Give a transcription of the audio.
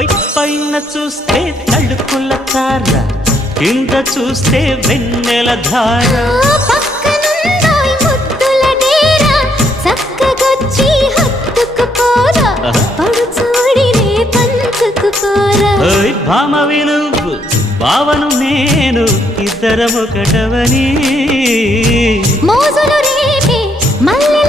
పైన చూస్తే తడుకుల తార, కింద చూస్తే వెన్నెల ధార. పక్కనుందోయ్ ముద్దుల డేరా, చక్కగొచ్చి హత్తుకుపోరా, పడు చూడినే పంచుకుపోరా. భామ విలువు భావను నేను, ఇద్దరమొకటవని మోజులు రేపే మల్లె